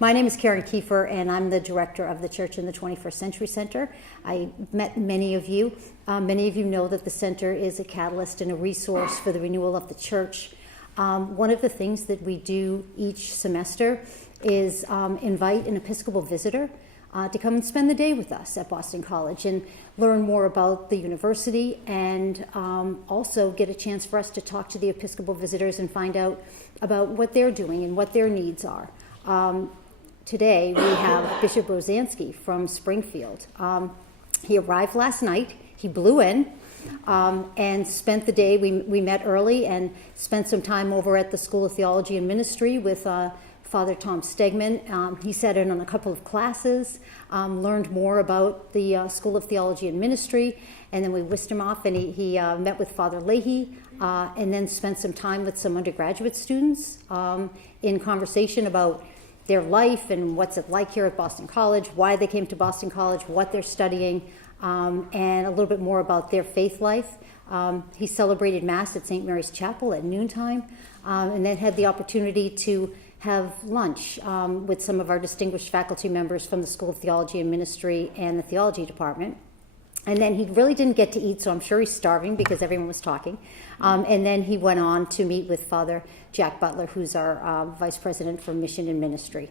My name is Karen Kiefer, and I'm the director of the Church in the 21st Century Center. I met many of you. Many of you know that the center is a catalyst and a resource for the renewal of the church. One of the things that we do each semester is invite an Episcopal visitor to come and spend the day with us at Boston College and learn more about the university, and also get a chance for us to talk to the Episcopal visitors and find out about what they're doing and what their needs are. Today we have Bishop Rozanski from Springfield. He arrived last night. He blew in and spent the day. We met early and spent some time over at the School of Theology and Ministry with Father Tom Stegman. He sat in on a couple of classes, learned more about the School of Theology and Ministry, and then we whisked him off, and he met with Father Leahy, and then spent some time with some undergraduate students in conversation about their life and what's it like here at Boston College, why they came to Boston College, what they're studying, and a little bit more about their faith life. He celebrated Mass at St. Mary's Chapel at noontime, and then had the opportunity to have lunch with some of our distinguished faculty members from the School of Theology and Ministry and the Theology Department. And then he really didn't get to eat, so I'm sure he's starving because everyone was talking. And then he went on to meet with Father Jack Butler, who's our Vice President for Mission and Ministry.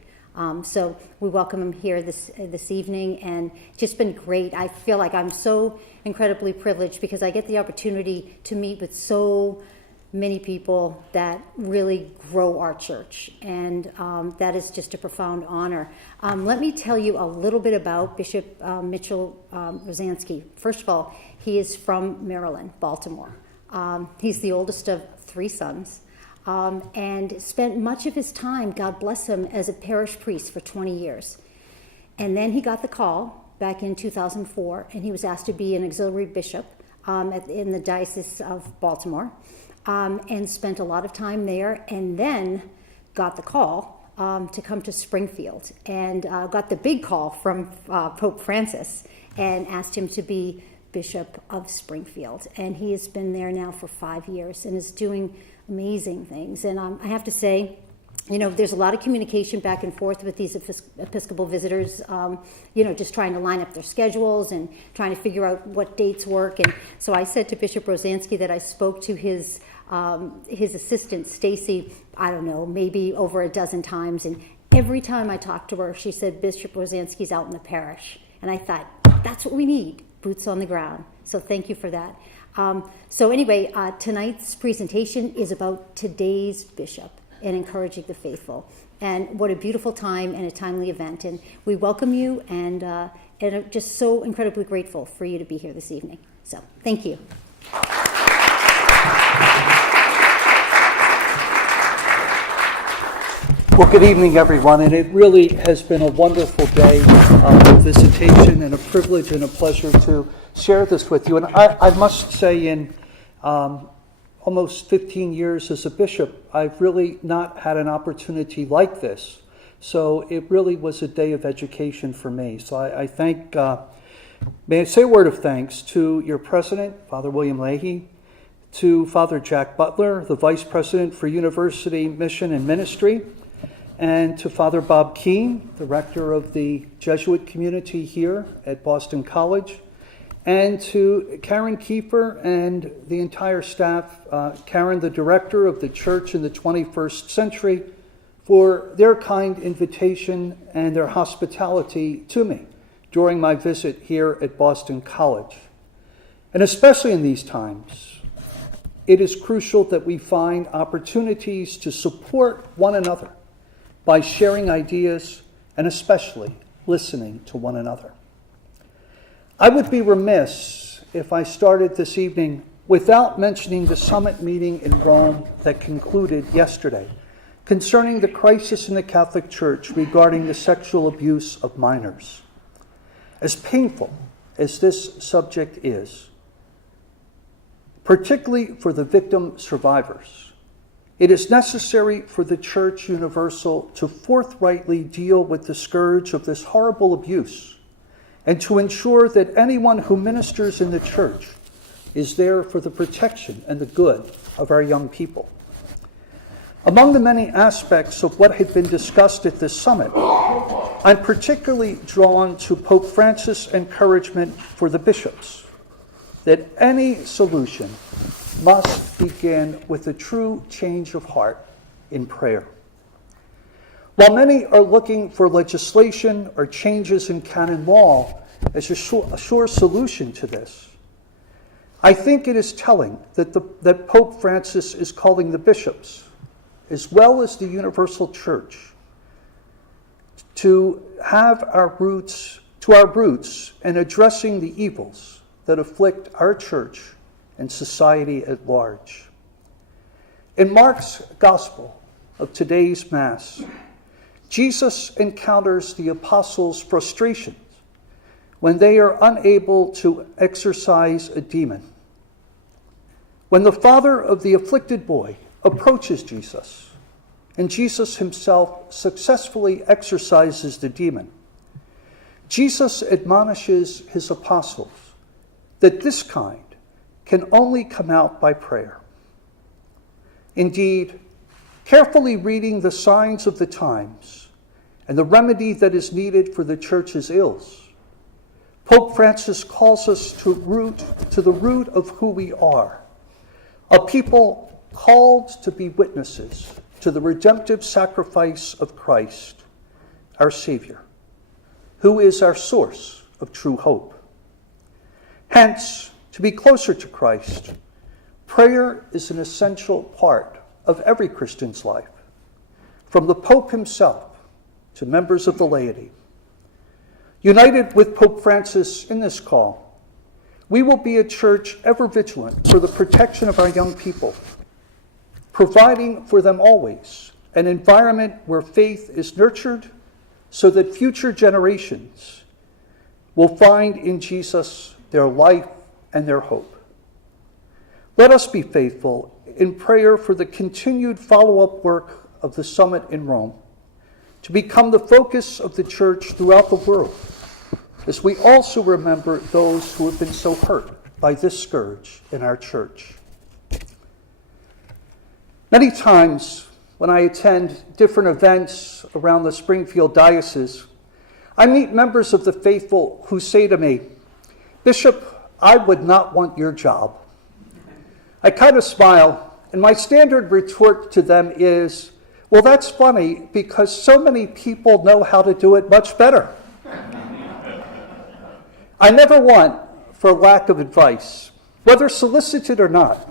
So we welcome him here this evening, and it's just been great. I feel like I'm so incredibly privileged because I get the opportunity to meet with so many people that really grow our church, and that is just a profound honor. Let me tell you a little bit about Bishop Mitchell Rozanski. First of all, he is from Maryland, Baltimore. He's the oldest of 3 sons, and spent much of his time, God bless him, as a parish priest for 20 years. And then he got the call back in 2004, and he was asked to be an auxiliary bishop in the Diocese of Baltimore. And spent a lot of time there, and then got the call to come to Springfield, and got the big call from Pope Francis and asked him to be Bishop of Springfield. And he has been there now for 5 years and is doing amazing things. And I have to say, there's a lot of communication back and forth with these Episcopal visitors, just trying to line up their schedules and trying to figure out what dates work. And so I said to Bishop Rozanski that I spoke to his assistant, Stacy, I don't know, maybe over a dozen times. And every time I talked to her, she said, Bishop Rozanski's out in the parish. And I thought, that's what we need, boots on the ground. So thank you for that. So anyway, tonight's presentation is about today's bishop and encouraging the faithful. And what a beautiful time and a timely event. And we welcome you, and I'm just so incredibly grateful for you to be here this evening. So thank you. Well, good evening, everyone, and it really has been a wonderful day of visitation, and a privilege and a pleasure to share this with you. And I must say, in almost 15 years as a bishop, I've really not had an opportunity like this. So it really was a day of education for me. So I thank, may I say a word of thanks to your president, Father William Leahy, to Father Jack Butler, the vice president for University Mission and Ministry, and to Father Bob Keene, the rector of the Jesuit community here at Boston College, and to Karen Kiefer and the entire staff, Karen, the director of the Church in the 21st Century, for their kind invitation and their hospitality to me during my visit here at Boston College. And especially in these times, it is crucial that we find opportunities to support one another by sharing ideas and especially listening to one another. I would be remiss if I started this evening without mentioning the summit meeting in Rome that concluded yesterday concerning the crisis in the Catholic Church regarding the sexual abuse of minors. As painful as this subject is, particularly for the victim survivors, it is necessary for the Church Universal to forthrightly deal with the scourge of this horrible abuse, and to ensure that anyone who ministers in the Church is there for the protection and the good of our young people. Among the many aspects of what had been discussed at this summit, I'm particularly drawn to Pope Francis' encouragement for the bishops that any solution must begin with a true change of heart in prayer. While many are looking for legislation or changes in canon law as a sure solution to this, I think it is telling that Pope Francis is calling the bishops, as well as the universal church, to our roots in addressing the evils that afflict our church and society at large. In Mark's Gospel of today's Mass, Jesus encounters the apostles' frustrations when they are unable to exorcise a demon. When the father of the afflicted boy approaches Jesus, and Jesus himself successfully exorcises the demon, Jesus admonishes his apostles that this kind can only come out by prayer. Indeed, carefully reading the signs of the times and the remedy that is needed for the church's ills, Pope Francis calls us to the root of who we are, a people called to be witnesses to the redemptive sacrifice of Christ, our Savior, who is our source of true hope. Hence, to be closer to Christ, prayer is an essential part of every Christian's life, from the Pope himself to members of the laity. United with Pope Francis in this call, we will be a church ever vigilant for the protection of our young people, providing for them always an environment where faith is nurtured so that future generations will find in Jesus their life and their hope. Let us be faithful in prayer for the continued follow-up work of the summit in Rome to become the focus of the church throughout the world, as we also remember those who have been so hurt by this scourge in our church. Many times when I attend different events around the Springfield diocese, I meet members of the faithful who say to me, "Bishop, I would not want your job." I kind of smile, and my standard retort to them is, "Well, that's funny because so many people know how to do it much better." I never want for lack of advice, whether solicited or not,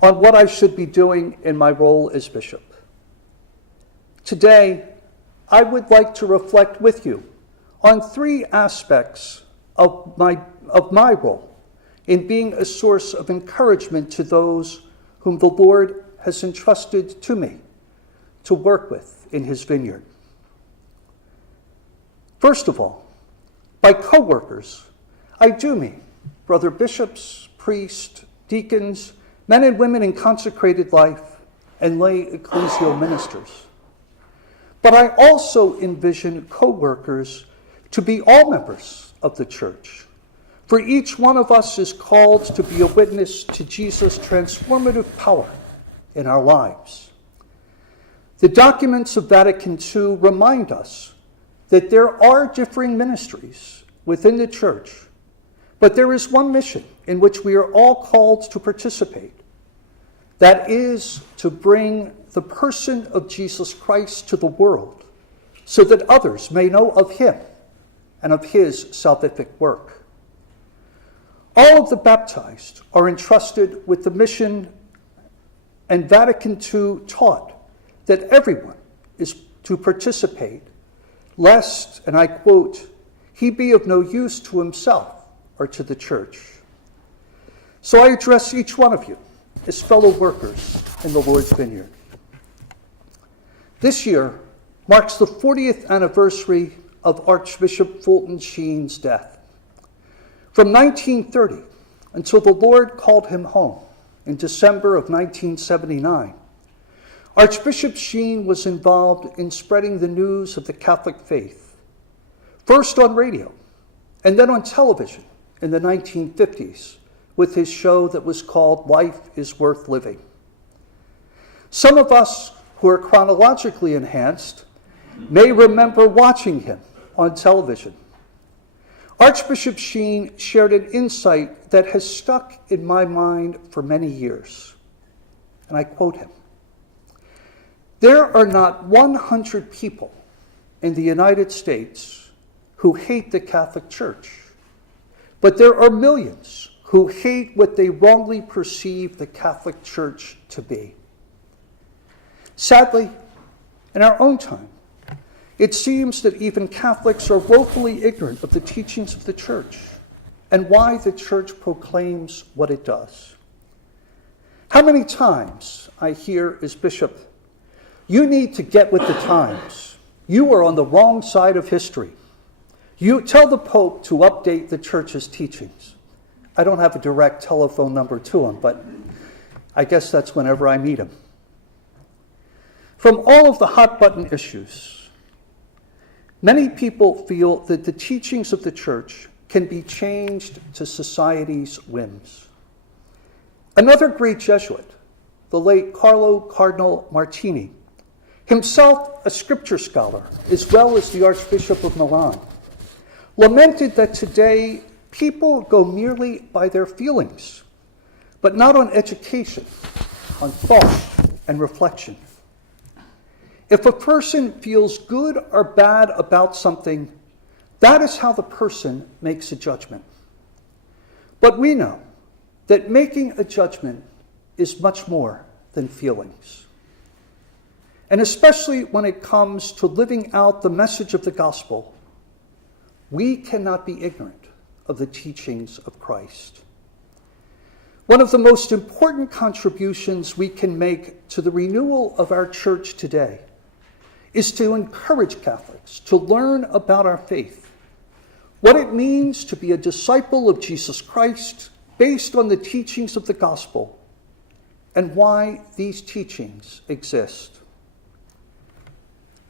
on what I should be doing in my role as bishop. Today, I would like to reflect with you on three aspects of my role in being a source of encouragement to those whom the Lord has entrusted to me to work with in his vineyard. First of all, by co-workers, I do mean brother bishops, priests, deacons, men and women in consecrated life, and lay ecclesial ministers. But I also envision co-workers to be all members of the church, for each one of us is called to be a witness to Jesus' transformative power in our lives. The documents of Vatican II remind us that there are differing ministries within the church, but there is one mission in which we are all called to participate. That is to bring the person of Jesus Christ to the world so that others may know of him and of his salvific work. All of the baptized are entrusted with the mission, and Vatican II taught that everyone is to participate, lest, and I quote, "he be of no use to himself or to the church." So I address each one of you as fellow workers in the Lord's vineyard. This year marks the 40th anniversary of Archbishop Fulton Sheen's death. From 1930 until the Lord called him home in December of 1979, Archbishop Sheen was involved in spreading the news of the Catholic faith, first on radio and then on television in the 1950s with his show that was called Life is Worth Living. Some of us who are chronologically enhanced may remember watching him on television. Archbishop Sheen shared an insight that has stuck in my mind for many years, and I quote him: "There are not 100 people in the United States who hate the Catholic Church, but there are millions who hate what they wrongly perceive the Catholic Church to be." Sadly, in our own time, it seems that even Catholics are woefully ignorant of the teachings of the Church and why the Church proclaims what it does. How many times I hear as bishop, "You need to get with the times. You are on the wrong side of history. You tell the Pope to update the Church's teachings." I don't have a direct telephone number to him, but I guess that's whenever I meet him. From all of the hot-button issues, many people feel that the teachings of the Church can be changed to society's whims. Another great Jesuit, the late Carlo Cardinal Martini, himself a scripture scholar as well as the Archbishop of Milan, lamented that today people go merely by their feelings, but not on education, on thought and reflection. If a person feels good or bad about something, that is how the person makes a judgment. But we know that making a judgment is much more than feelings. And especially when it comes to living out the message of the gospel, we cannot be ignorant of the teachings of Christ. One of the most important contributions we can make to the renewal of our church today is to encourage Catholics to learn about our faith, what it means to be a disciple of Jesus Christ based on the teachings of the gospel, and why these teachings exist.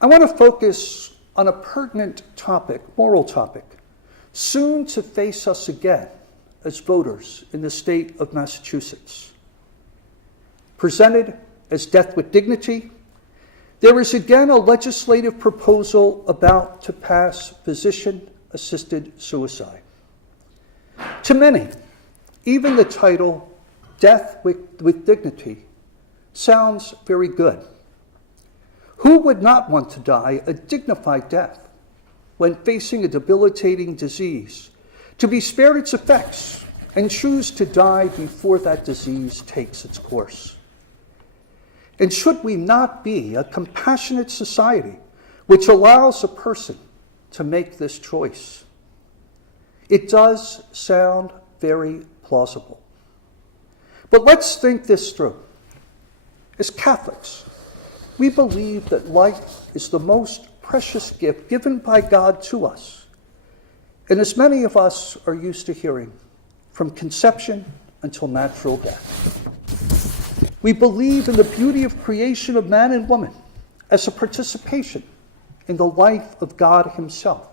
I want to focus on a pertinent topic, moral topic, soon to face us again as voters in the state of Massachusetts. Presented as death with dignity, there is again a legislative proposal about to pass physician-assisted suicide. To many, even the title, Death with Dignity, sounds very good. Who would not want to die a dignified death when facing a debilitating disease, to be spared its effects and choose to die before that disease takes its course? And should we not be a compassionate society which allows a person to make this choice? It does sound very plausible. But let's think this through. As Catholics, we believe that life is the most precious gift given by God to us. And as many of us are used to hearing, from conception until natural death. We believe in the beauty of creation of man and woman as a participation in the life of God himself,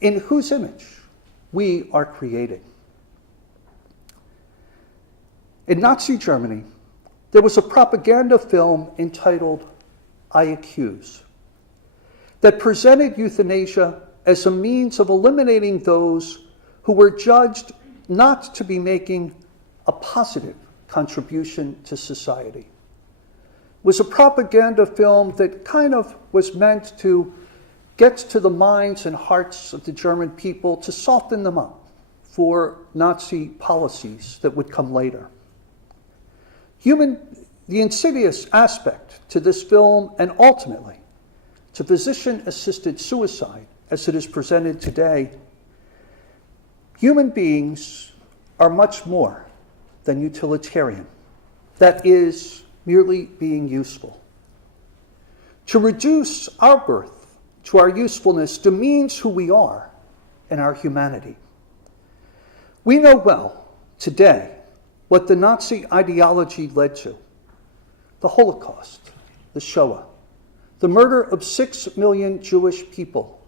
in whose image we are created. In Nazi Germany, there was a propaganda film entitled I Accuse that presented euthanasia as a means of eliminating those who were judged not to be making a positive contribution to society. It was a propaganda film that kind of was meant to get to the minds and hearts of the German people to soften them up for Nazi policies that would come later. The insidious aspect to this film, and ultimately to physician-assisted suicide as it is presented today, human beings are much more than utilitarian. That is, merely being useful. To reduce our birth to our usefulness demeans who we are and our humanity. We know well today what the Nazi ideology led to: the Holocaust, the Shoah, the murder of 6 million Jewish people,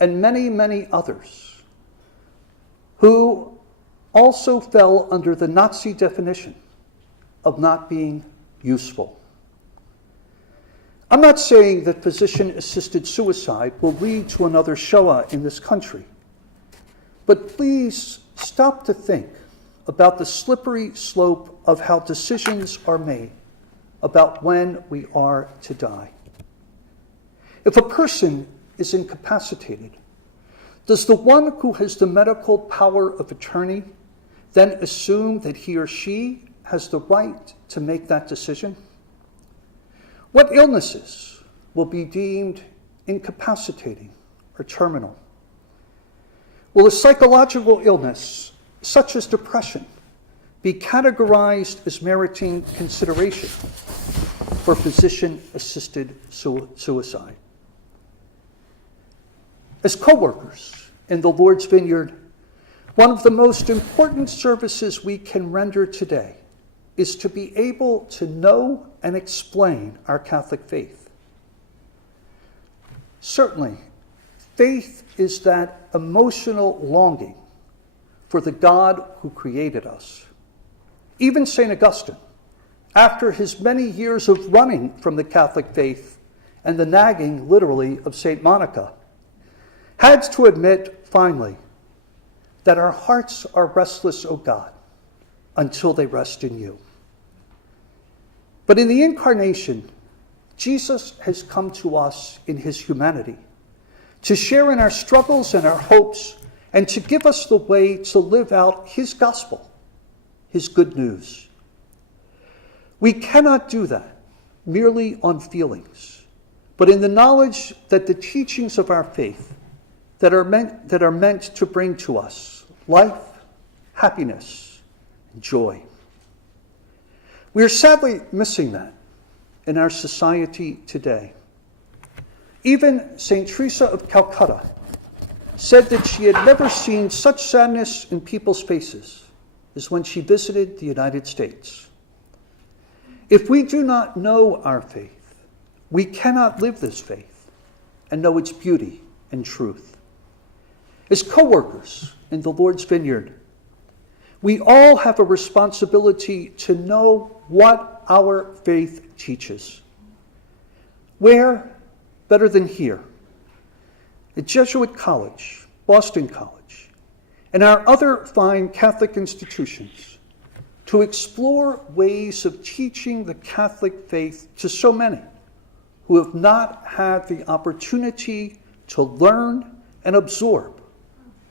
and many, many others who also fell under the Nazi definition of not being useful. I'm not saying that physician-assisted suicide will lead to another Shoah in this country, but please stop to think about the slippery slope of how decisions are made about when we are to die. If a person is incapacitated, does the one who has the medical power of attorney then assume that he or she has the right to make that decision? What illnesses will be deemed incapacitating or terminal? Will a psychological illness, such as depression, be categorized as meriting consideration for physician-assisted suicide? As co-workers in the Lord's vineyard, one of the most important services we can render today is to be able to know and explain our Catholic faith. Certainly, faith is that emotional longing for the God who created us. Even St. Augustine, after his many years of running from the Catholic faith and the nagging, literally, of St. Monica, had to admit, finally, that our hearts are restless, O God, until they rest in you. But in the Incarnation, Jesus has come to us in his humanity to share in our struggles and our hopes and to give us the way to live out his gospel, his good news. We cannot do that merely on feelings, but in the knowledge that the teachings of our faith that are meant to bring to us life, happiness, and joy. We are sadly missing that in our society today. Even St. Teresa of Calcutta said that she had never seen such sadness in people's faces as when she visited the United States. If we do not know our faith, we cannot live this faith and know its beauty and truth. As co-workers in the Lord's vineyard, we all have a responsibility to know what our faith teaches. Where better than here? At Jesuit College, Boston College, and our other fine Catholic institutions to explore ways of teaching the Catholic faith to so many who have not had the opportunity to learn and absorb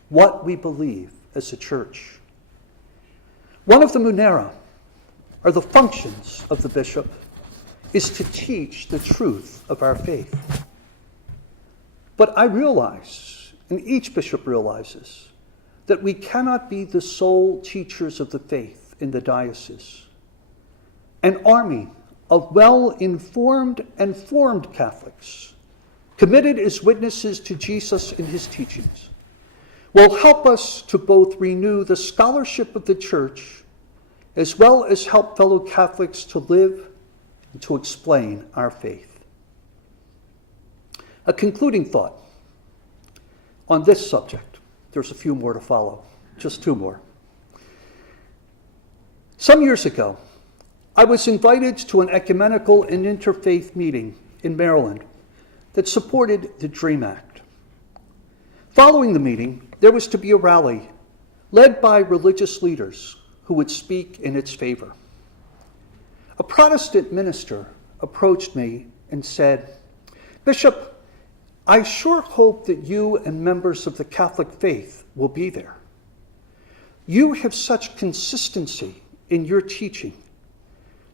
what we believe as a church. One of the munera, or the functions of the bishop, is to teach the truth of our faith. But I realize, and each bishop realizes, that we cannot be the sole teachers of the faith in the diocese. An army of well-informed and formed Catholics, committed as witnesses to Jesus and his teachings, will help us to both renew the scholarship of the Church as well as help fellow Catholics to live and to explain our faith. A concluding thought on this subject. There's a few more to follow, just two more. Some years ago, I was invited to an ecumenical and interfaith meeting in Maryland that supported the DREAM Act. Following the meeting, there was to be a rally led by religious leaders who would speak in its favor. A Protestant minister approached me and said, "Bishop, I sure hope that you and members of the Catholic faith will be there. You have such consistency in your teaching.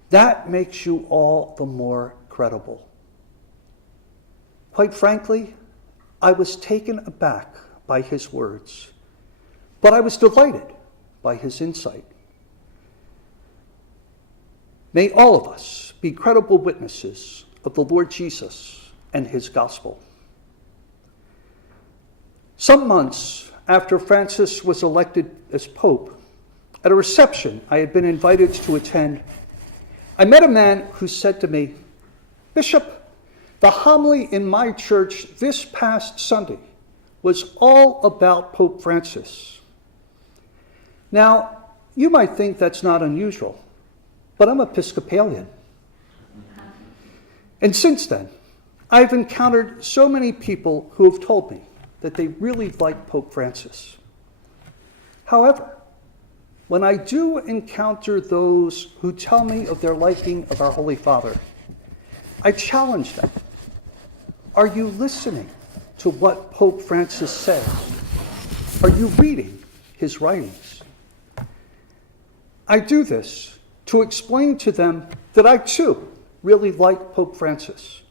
That makes you all the more credible." Quite frankly, I was taken aback by his words, but I was delighted by his insight. May all of us be credible witnesses of the Lord Jesus and his gospel. Some months after Francis was elected as Pope, at a reception I had been invited to attend, I met a man who said to me, "Bishop, the homily in my church this past Sunday was all about Pope Francis." Now, you might think that's not unusual, but I'm Episcopalian. And since then, I've encountered so many people who have told me that they really like Pope Francis. However, when I do encounter those who tell me of their liking of our Holy Father, I challenge them. Are you listening to what Pope Francis says? Are you reading his writings? I do this to explain to them that I too really like Pope Francis.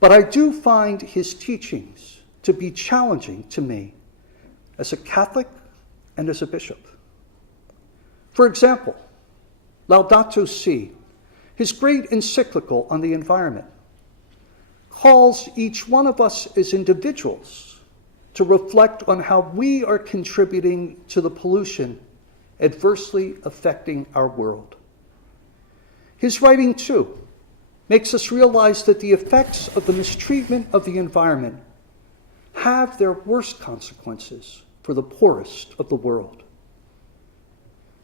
But I do find his teachings to be challenging to me as a Catholic and as a bishop. For example, Laudato Si, his great encyclical on the environment, calls each one of us as individuals to reflect on how we are contributing to the pollution adversely affecting our world. His writing, too, makes us realize that the effects of the mistreatment of the environment have their worst consequences for the poorest of the world.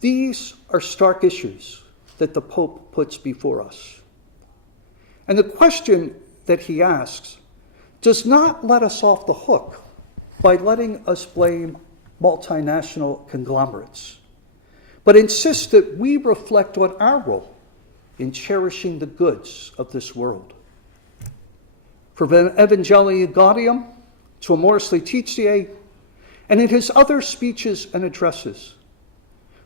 These are stark issues that the Pope puts before us. And the question that he asks does not let us off the hook by letting us blame multinational conglomerates, but insists that we reflect on our role in cherishing the goods of this world. From Evangelii Gaudium to Amoris Laetitia, and in his other speeches and addresses,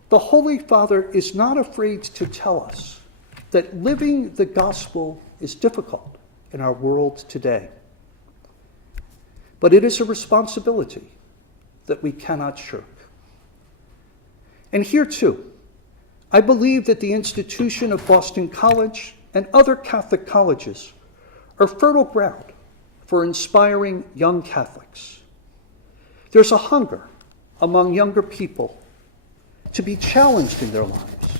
the Holy Father is not afraid to tell us that living the gospel is difficult in our world today. But it is a responsibility that we cannot shirk. And here too, I believe that the institution of Boston College and other Catholic colleges are fertile ground for inspiring young Catholics. There's a hunger among younger people to be challenged in their lives,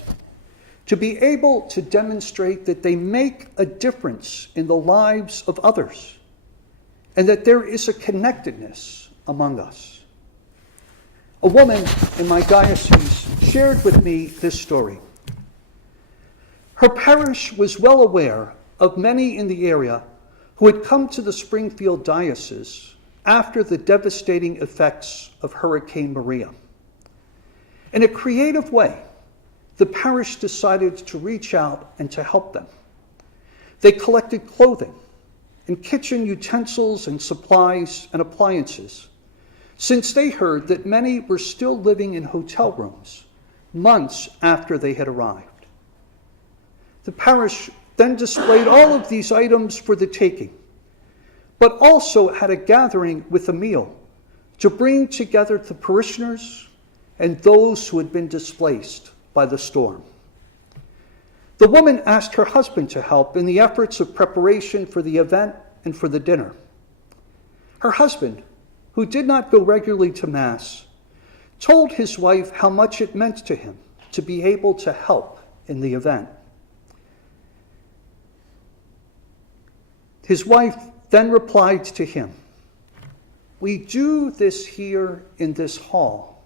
to be able to demonstrate that they make a difference in the lives of others, and that there is a connectedness among us. A woman in my diocese shared with me this story. Her parish was well aware of many in the area who had come to the Springfield diocese after the devastating effects of Hurricane Maria. In a creative way, the parish decided to reach out and to help them. They collected clothing and kitchen utensils and supplies and appliances, since they heard that many were still living in hotel rooms months after they had arrived. The parish then displayed all of these items for the taking, but also had a gathering with a meal to bring together the parishioners and those who had been displaced by the storm. The woman asked her husband to help in the efforts of preparation for the event and for the dinner. Her husband, who did not go regularly to Mass, told his wife how much it meant to him to be able to help in the event. His wife then replied to him, "We do this here in this hall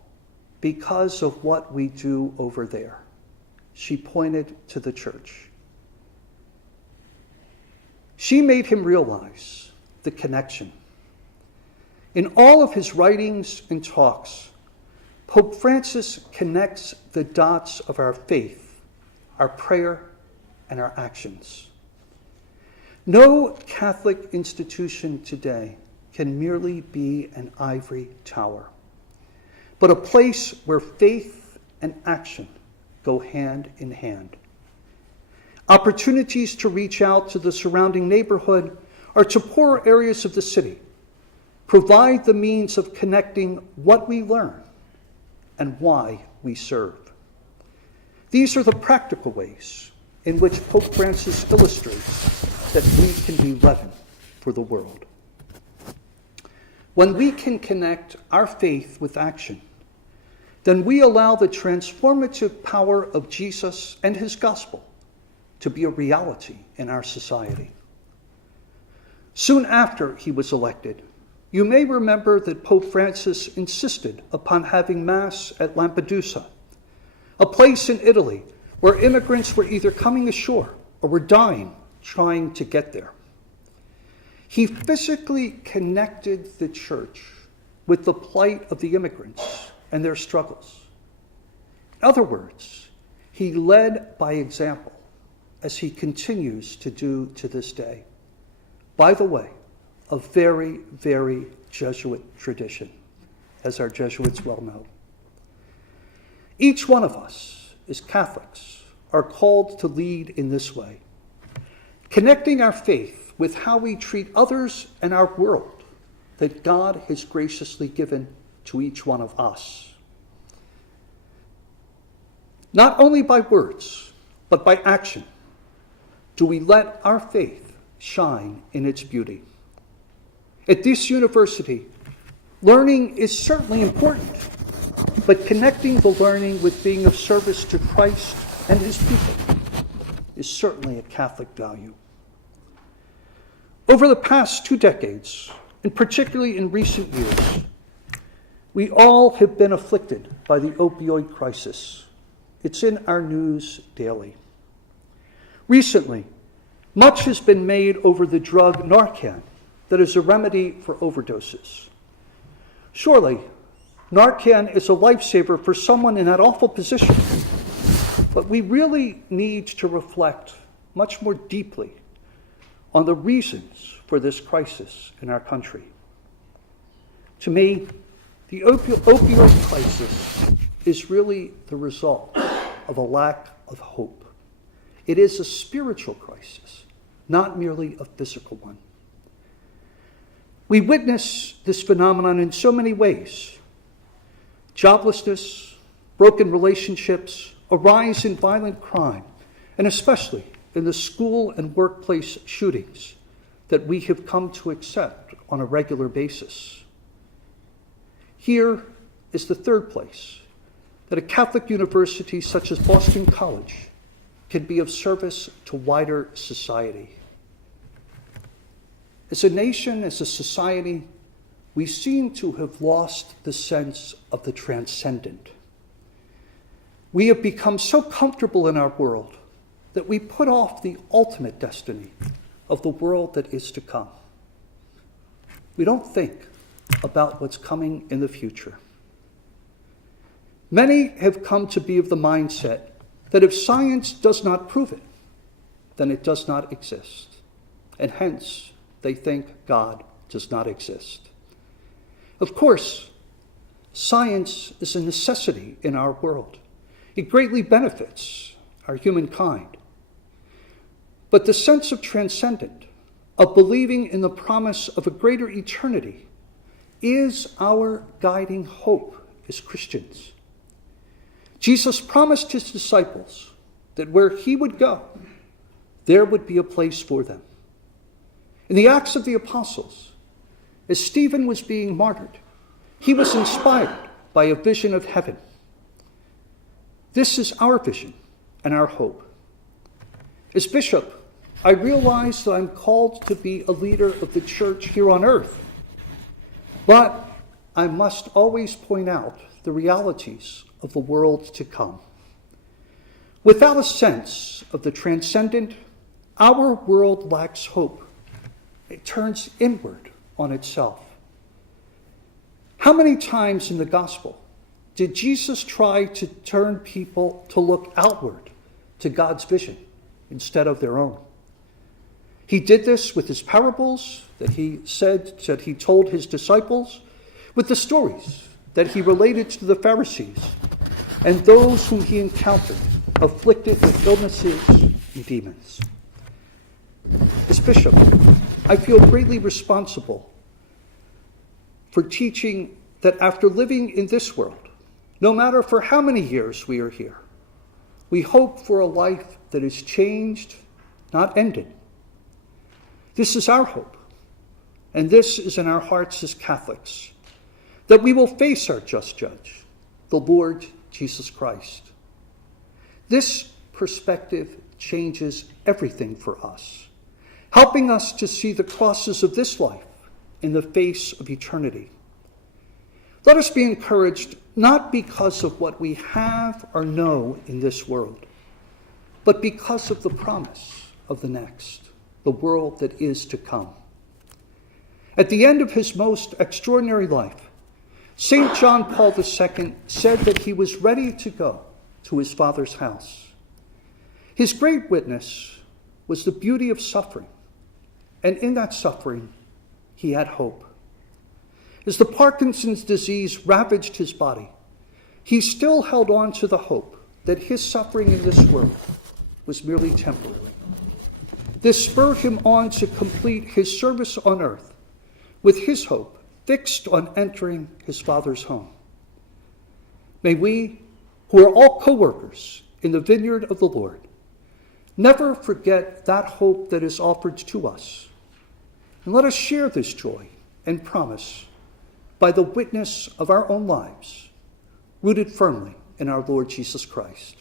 because of what we do over there." She pointed to the church. She made him realize the connection. In all of his writings and talks, Pope Francis connects the dots of our faith, our prayer, and our actions. No Catholic institution today can merely be an ivory tower, but a place where faith and action go hand in hand. Opportunities to reach out to the surrounding neighborhood or to poorer areas of the city provide the means of connecting what we learn and why we serve. These are the practical ways in which Pope Francis illustrates that we can be leaven for the world. When we can connect our faith with action, then we allow the transformative power of Jesus and his gospel to be a reality in our society. Soon after he was elected, you may remember that Pope Francis insisted upon having Mass at Lampedusa, a place in Italy where immigrants were either coming ashore or were dying trying to get there. He physically connected the church with the plight of the immigrants and their struggles. In other words, he led by example, as he continues to do to this day. By the way, a very, very Jesuit tradition, as our Jesuits well know. Each one of us, as Catholics, are called to lead in this way, connecting our faith with how we treat others and our world that God has graciously given to each one of us. Not only by words, but by action, do we let our faith shine in its beauty. At this university, learning is certainly important, but connecting the learning with being of service to Christ and his people is certainly a Catholic value. Over the past 2 decades, and particularly in recent years, we all have been afflicted by the opioid crisis. It's in our news daily. Recently, much has been made over the drug Narcan that is a remedy for overdoses. Surely, Narcan is a lifesaver for someone in that awful position, but we really need to reflect much more deeply on the reasons for this crisis in our country. To me, the opioid crisis is really the result of a lack of hope. It is a spiritual crisis, not merely a physical one. We witness this phenomenon in so many ways. Joblessness, broken relationships, a rise in violent crime, and especially in the school and workplace shootings that we have come to accept on a regular basis. Here is the third place that a Catholic university such as Boston College can be of service to wider society. As a nation, as a society, we seem to have lost the sense of the transcendent. We have become so comfortable in our world that we put off the ultimate destiny of the world that is to come. We don't think about what's coming in the future. Many have come to be of the mindset that if science does not prove it, then it does not exist. And hence, they think God does not exist. Of course, science is a necessity in our world. It greatly benefits our humankind. But the sense of transcendent, of believing in the promise of a greater eternity, is our guiding hope as Christians. Jesus promised his disciples that where he would go, there would be a place for them. In the Acts of the Apostles, as Stephen was being martyred, he was inspired by a vision of heaven. This is our vision and our hope. As bishop, I realize that I'm called to be a leader of the church here on earth, but I must always point out the realities of the world to come. Without a sense of the transcendent, our world lacks hope. It turns inward on itself. How many times in the gospel did Jesus try to turn people to look outward to God's vision instead of their own? He did this with his parables that he told his disciples, with the stories that he related to the Pharisees and those whom he encountered afflicted with illnesses and demons. As bishop, I feel greatly responsible for teaching that after living in this world, no matter for how many years we are here, we hope for a life that is changed, not ended. This is our hope, and this is in our hearts as Catholics, that we will face our just judge, the Lord Jesus Christ. This perspective changes everything for us, helping us to see the crosses of this life in the face of eternity. Let us be encouraged not because of what we have or know in this world, but because of the promise of the next. the world that is to come. At the end of his most extraordinary life, St. John Paul II said that he was ready to go to his Father's house. His great witness was the beauty of suffering, and in that suffering, he had hope. As the Parkinson's disease ravaged his body, he still held on to the hope that his suffering in this world was merely temporary. This spurred him on to complete his service on earth with his hope fixed on entering his Father's home. May we, who are all co-workers in the vineyard of the Lord, never forget that hope that is offered to us. And let us share this joy and promise by the witness of our own lives, rooted firmly in our Lord Jesus Christ.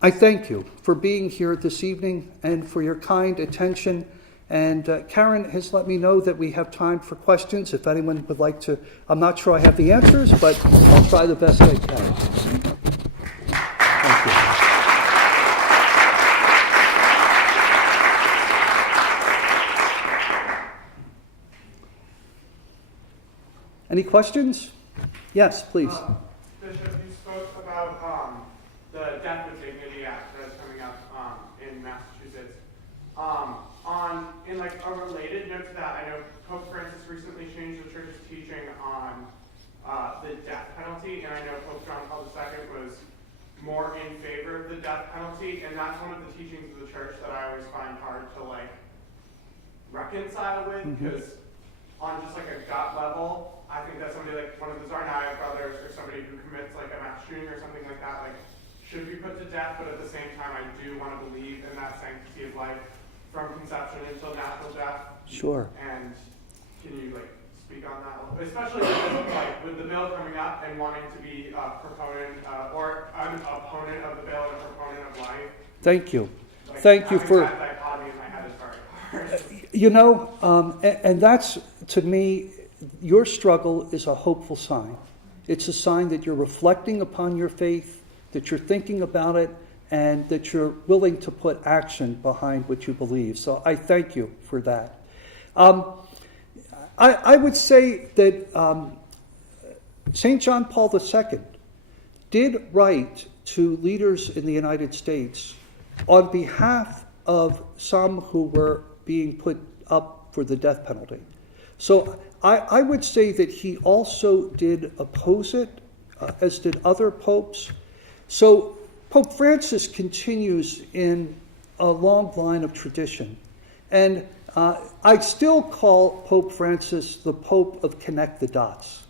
I thank you for being here this evening and for your kind attention. And Karen has let me know that we have time for questions. If anyone would like to, I'm not sure I have the answers, but I'll try the best I can. Thank you. Any questions? Yes, please. Bishop, you spoke about the Death with Dignity Act that's coming up in Massachusetts. In like a related note to that, I know Pope Francis recently changed the church's teaching on the death penalty, and I know Pope John Paul II was more in favor of the death penalty, and that's one of the teachings of the church that I always find hard to like reconcile with, because on just like a gut level, I think that somebody like one of the Zarnaya brothers or somebody who commits like a mass shooting or something like that, like should be put to death, but at the same time, I do want to believe in that sanctity of life from conception until natural death. Sure. And can you like speak on that a little bit? Especially with the bill coming up and wanting to be a proponent or an opponent of the bill and a proponent of life. Thank you. Like, Thank you for that dichotomy in my head is very hard. You know, and that's, to me, your struggle is a hopeful sign. It's a sign that you're reflecting upon your faith, that you're thinking about it, and that you're willing to put action behind what you believe. So I thank you for that. I would say that St. John Paul II did write to leaders in the United States on behalf of some who were being put up for the death penalty. So I would say that he also did oppose it, as did other popes. So Pope Francis continues in a long line of tradition. And I still call Pope Francis the Pope of Connect the Dots,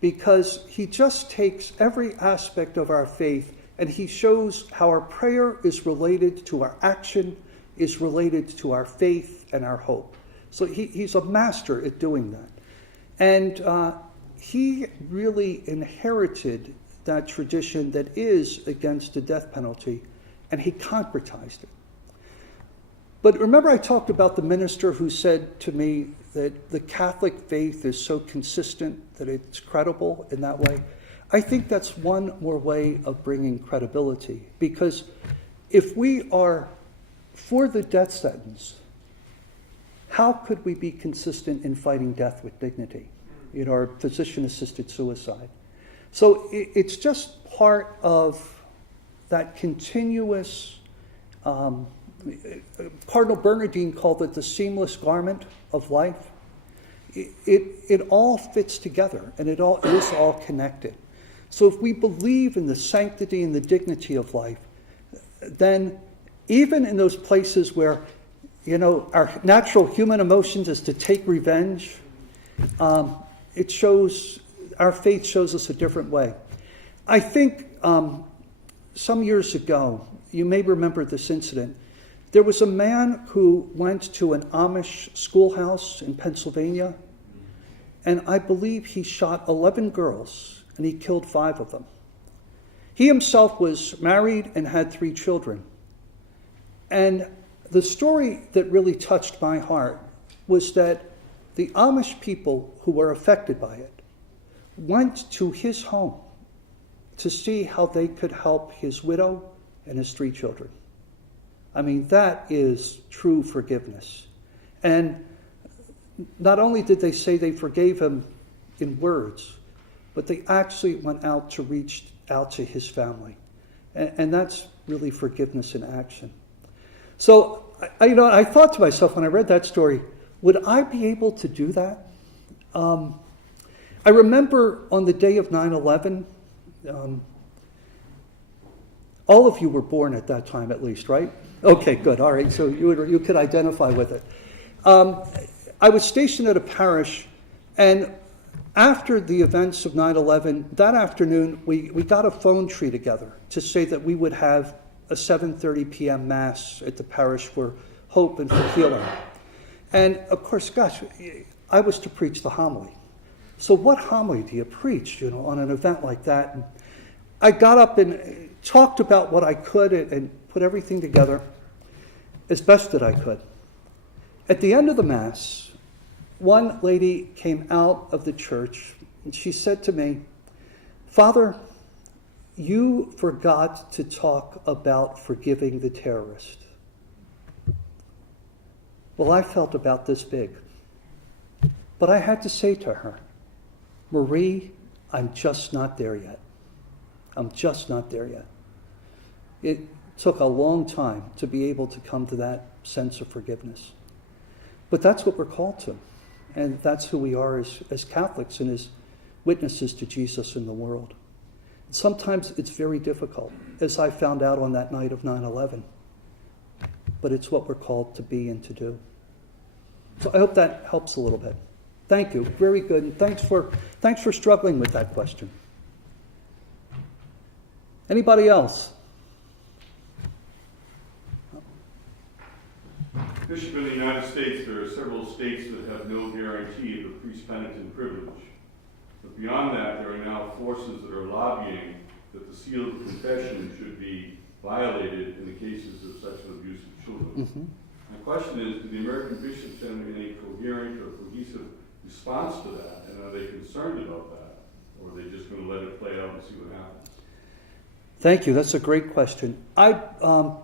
because he just takes every aspect of our faith and he shows how our prayer is related to our action, is related to our faith and our hope. So he's a master at doing that. And he really inherited that tradition that is against the death penalty, and he concretized it. But remember I talked about the minister who said to me that the Catholic faith is so consistent that it's credible in that way? I think that's one more way of bringing credibility, because if we are for the death sentence, how could we be consistent in fighting death with dignity, or physician-assisted suicide? So it's just part of that continuous, Cardinal Bernardine called it the seamless garment of life. It all fits together, and it is all connected. So if we believe in the sanctity and the dignity of life, then even in those places where, our natural human emotions is to take revenge, it shows, our faith shows us a different way. I think some years ago, you may remember this incident, there was a man who went to an Amish schoolhouse in Pennsylvania, and I believe he shot 11 girls, and he killed 5 of them. He himself was married and had 3 children. And the story that really touched my heart was that the Amish people who were affected by it went to his home to see how they could help his widow and his 3 children. I mean, that is true forgiveness. And not only did they say they forgave him in words, but they actually went out to reach out to his family. And that's really forgiveness in action. So, I thought to myself when I read that story, would I be able to do that? I remember on the day of 9/11, all of you were born at that time at least, right? Okay, good. All right, so you could identify with it. I was stationed at a parish, and after the events of 9/11, that afternoon, we got a phone tree together to say that we would have a 7:30 p.m. Mass at the parish for hope and for healing. And of course, gosh, I was to preach the homily. So what homily do you preach, on an event like that? And I got up and talked about what I could and put everything together as best that I could. At the end of the Mass, one lady came out of the church and she said to me, "Father, you forgot to talk about forgiving the terrorist." Well, I felt about this big. But I had to say to her, "Marie, I'm just not there yet. I'm just not there yet." It took a long time to be able to come to that sense of forgiveness. But that's what we're called to. And that's who we are as Catholics and as witnesses to Jesus in the world. Sometimes it's very difficult, as I found out on that night of 9/11. But it's what we're called to be and to do. So I hope that helps a little bit. Thank you. Very good. And thanks for struggling with that question. Anybody else? Bishop, in the United States, there are several states that have no guarantee of a priest penitent privilege. But beyond that, there are now forces that are lobbying that the seal of confession should be violated in the cases of sexual abuse of children. Mm-hmm. My question is, do the American bishops have any coherent or cohesive response to that? And are they concerned about that? Or are they just going to let it play out and see what happens? Thank you. That's a great question. I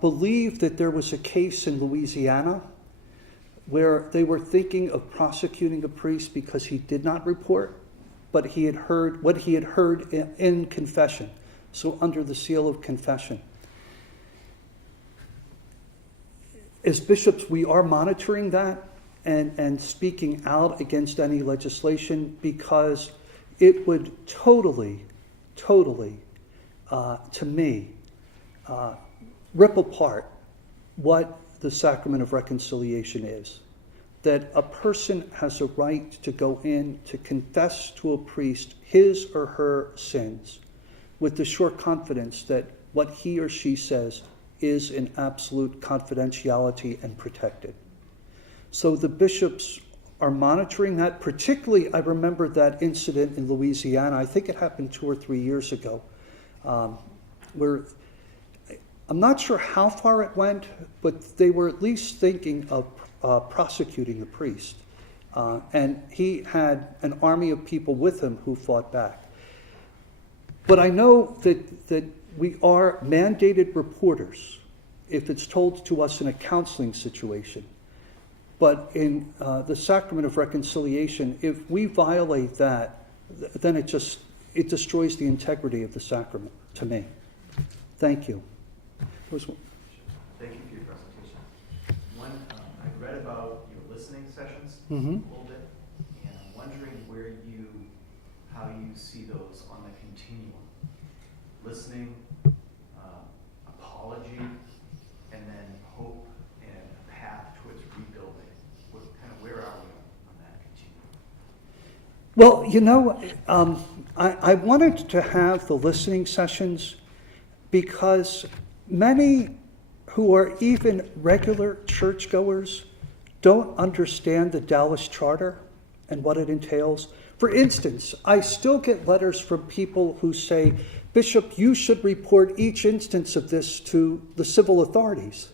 believe that there was a case in Louisiana where they were thinking of prosecuting a priest because he did not report, but he had heard what he had heard in confession, so under the seal of confession. As bishops, we are monitoring that and speaking out against any legislation because it would totally, to me, rip apart what the sacrament of reconciliation is. That a person has a right to go in to confess to a priest his or her sins with the sure confidence that what he or she says is in absolute confidentiality and protected. So the bishops are monitoring that. Particularly, I remember that incident in Louisiana. I think it happened 2 or 3 years ago, where I'm not sure how far it went, but they were at least thinking of prosecuting the priest. And he had an army of people with him who fought back. But I know that we are mandated reporters if it's told to us in a counseling situation. But in the sacrament of reconciliation, if we violate that, then it destroys the integrity of the sacrament to me. Thank you. Thank you for your presentation. I read about your listening sessions a little bit, and I'm wondering how you see those on the continuum. Listening, apology, and then hope and a path towards rebuilding. Where are we on that continuum? Well, I wanted to have the listening sessions because many who are even regular churchgoers don't understand the Dallas Charter and what it entails. For instance, I still get letters from people who say, "Bishop, you should report each instance of this to the civil authorities."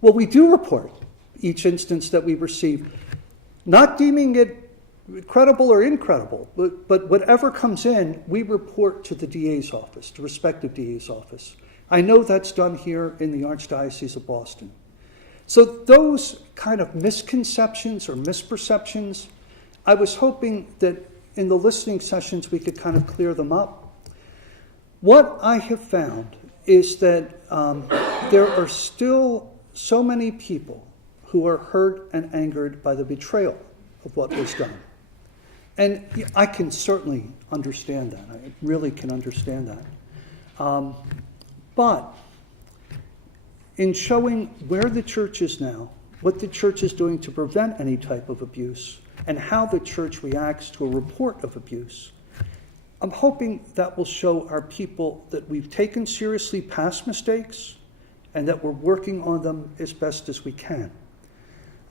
Well, we do report each instance that we receive, not deeming it credible or incredible, but whatever comes in, we report to the DA's office, the respective DA's office. I know that's done here in the Archdiocese of Boston. So those kind of misconceptions or misperceptions, I was hoping that in the listening sessions we could kind of clear them up. What I have found is that there are still so many people who are hurt and angered by the betrayal of what was done. And I can certainly understand that. I really can understand that. But in showing where the church is now, what the church is doing to prevent any type of abuse, and how the church reacts to a report of abuse, I'm hoping that will show our people that we've taken seriously past mistakes and that we're working on them as best as we can.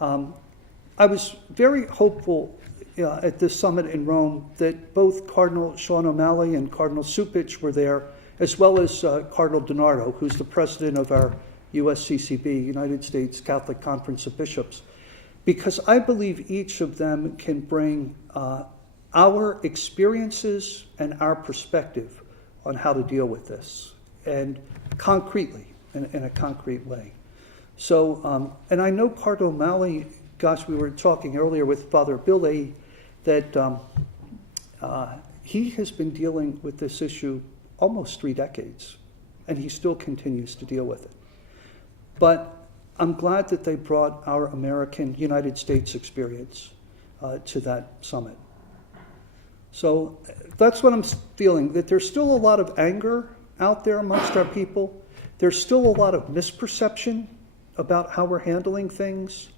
I was very hopeful at this summit in Rome that both Cardinal Sean O'Malley and Cardinal Supich were there, as well as Cardinal DiNardo, who's the president of our USCCB, United States Catholic Conference of Bishops, because I believe each of them can bring our experiences and our perspective on how to deal with this, and concretely, in a concrete way. So, and I know Cardinal O'Malley, gosh, we were talking earlier with Father Billy, that he has been dealing with this issue almost 3 decades, and he still continues to deal with it. But I'm glad that they brought our American United States experience to that summit. So that's what I'm feeling, that there's still a lot of anger out there amongst our people. There's still a lot of misperception about how we're handling things.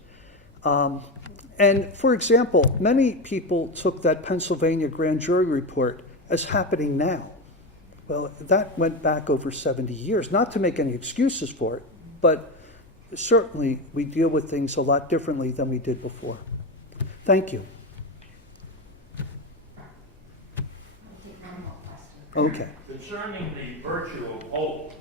And for example, many people took that Pennsylvania grand jury report as happening now. Well, that went back over 70 years, not to make any excuses for it, but certainly we deal with things a lot differently than we did before. Thank you. Okay. Concerning the virtue of hope,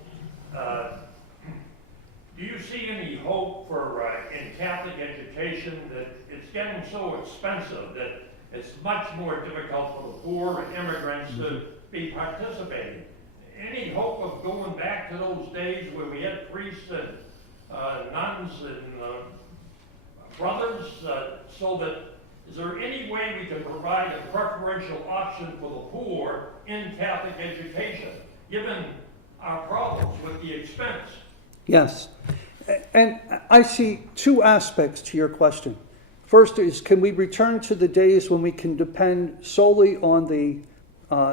do you see any hope for in Catholic education that it's getting so expensive that it's much more difficult for the poor and immigrants to be participating? Any hope of going back to those days where we had priests and nuns and brothers, so that is there any way we can provide a preferential option for the poor in Catholic education, given our problems with the expense? Yes. And I see 2 aspects to your question. First is, can we return to the days when we can depend solely on the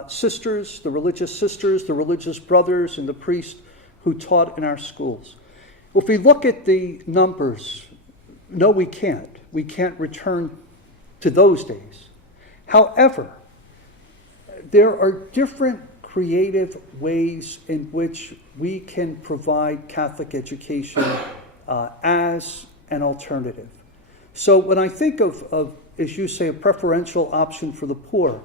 sisters, the religious brothers, and the priests who taught in our schools? Well, if we look at the numbers, no, we can't. We can't return to those days. However, there are different creative ways in which we can provide Catholic education as an alternative. So when I think of, as you say, a preferential option for the poor,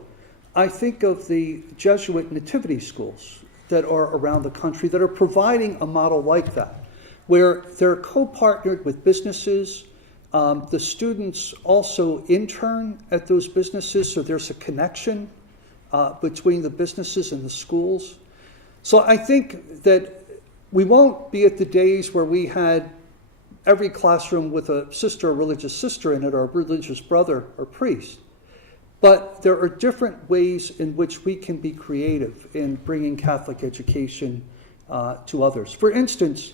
I think of the Jesuit nativity schools that are around the country that are providing a model like that, where they're co-partnered with businesses. The students also intern at those businesses, so there's a connection between the businesses and the schools. So I think that we won't be at the days where we had every classroom with a sister, a religious sister in it, or a religious brother or priest. But there are different ways in which we can be creative in bringing Catholic education to others. For instance,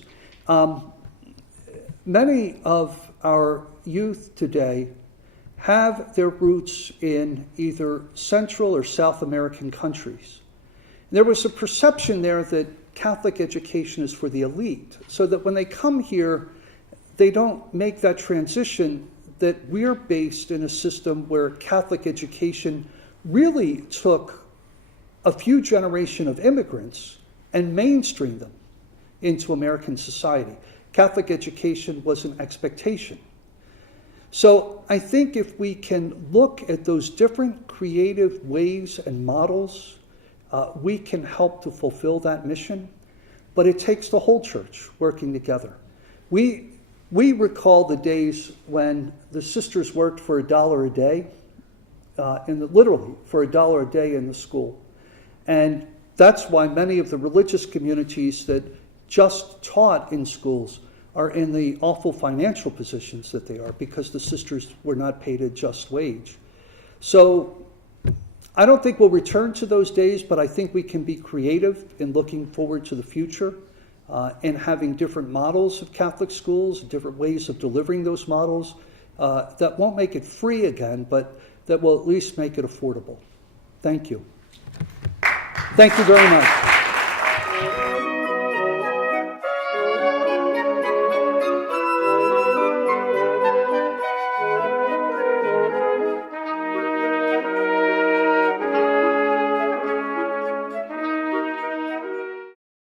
many of our youth today have their roots in either Central or South American countries. There was a perception there that Catholic education is for the elite, so that when they come here, they don't make that transition, that we're based in a system where Catholic education really took a few generations of immigrants and mainstreamed them into American society. Catholic education was an expectation. So I think if we can look at those different creative ways and models, we can help to fulfill that mission. But it takes the whole church working together. We recall the days when the sisters worked for $1 a day, literally for $1 a day in the school. And that's why many of the religious communities that just taught in schools are in the awful financial positions that they are because the sisters were not paid a just wage. So I don't think we'll return to those days, but I think we can be creative in looking forward to the future and having different models of Catholic schools, different ways of delivering those models that won't make it free again, but that will at least make it affordable. Thank you. Thank you very much.